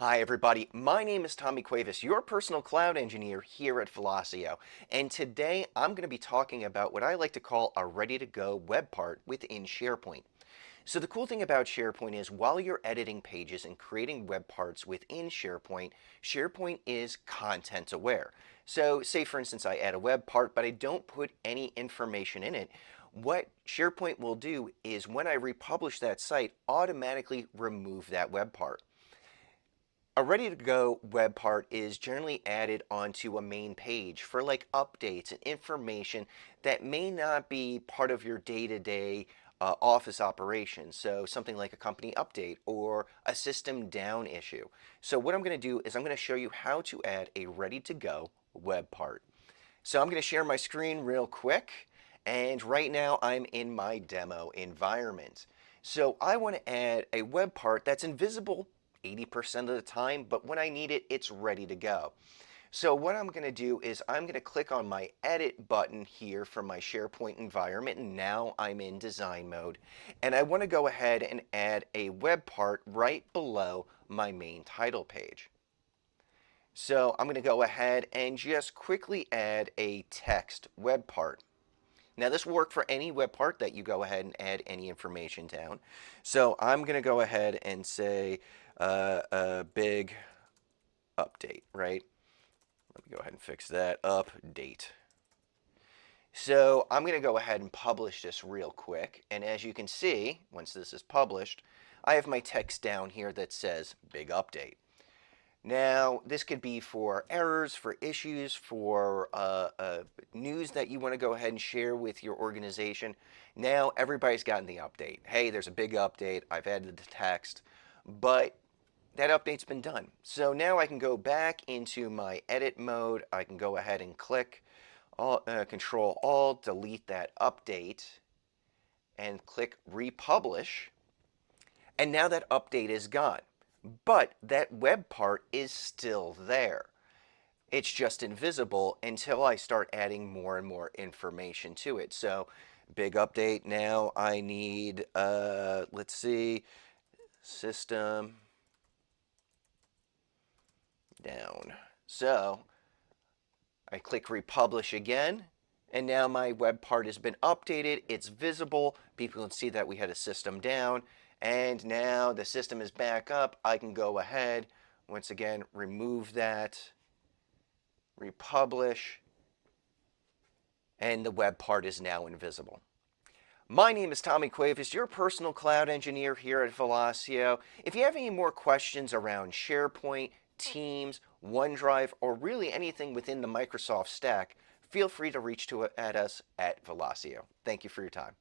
Hi everybody, my name is Tommy Cuevas, your personal cloud engineer here at Velosio, and today I'm going to be talking about what I like to call a ready-to-go web part within SharePoint. So the cool thing about SharePoint is while you're editing pages and creating web parts within SharePoint, SharePoint is content aware. So say for instance I add a web part but I don't put any information in it, what SharePoint will do is when I republish that site, automatically remove that web part. A ready-to-go web part is generally added onto a main page for like updates and information that may not be part of your day-to-day office operations. So something like a company update or a system down issue. So what I'm going to do is I'm going to show you how to add a ready-to-go web part. So I'm going to share my screen real quick, and right now I'm in my demo environment. So I want to add a web part that's invisible 80% of the time, but when I need it, it's ready to go. So what I'm going to do is I'm going to click on my edit button here from my SharePoint environment, and now I'm in design mode. And I want to go ahead and add a web part right below my main title page. So I'm going to go ahead and just quickly add a text web part. Now this will work for any web part that you go ahead and add any information down. So I'm going to go ahead and say a big update, right? Let me go ahead and fix that. Update. So I'm going to go ahead and publish this real quick. And as you can see, once this is published, I have my text down here that says big update. Now, this could be for errors, for issues, for news that you want to go ahead and share with your organization. Now, everybody's gotten the update. Hey, there's a big update. I've added the text, but that update's been done. So now I can go back into my edit mode. I can go ahead and click Control Alt, delete that update, and click Republish. And now that update is gone. But that web part is still there. It's just invisible until I start adding more and more information to it. So big update now. I need, let's see, system down. So I click republish again. And now my web part has been updated. It's visible. People can see that we had a system down. And now the system is back up. I can go ahead, once again, remove that, republish, and the web part is now invisible. My name is Tommy Cuevas, your personal cloud engineer here at Velosio. If you have any more questions around SharePoint, Teams, OneDrive, or really anything within the Microsoft stack, feel free to reach at us at Velosio. Thank you for your time.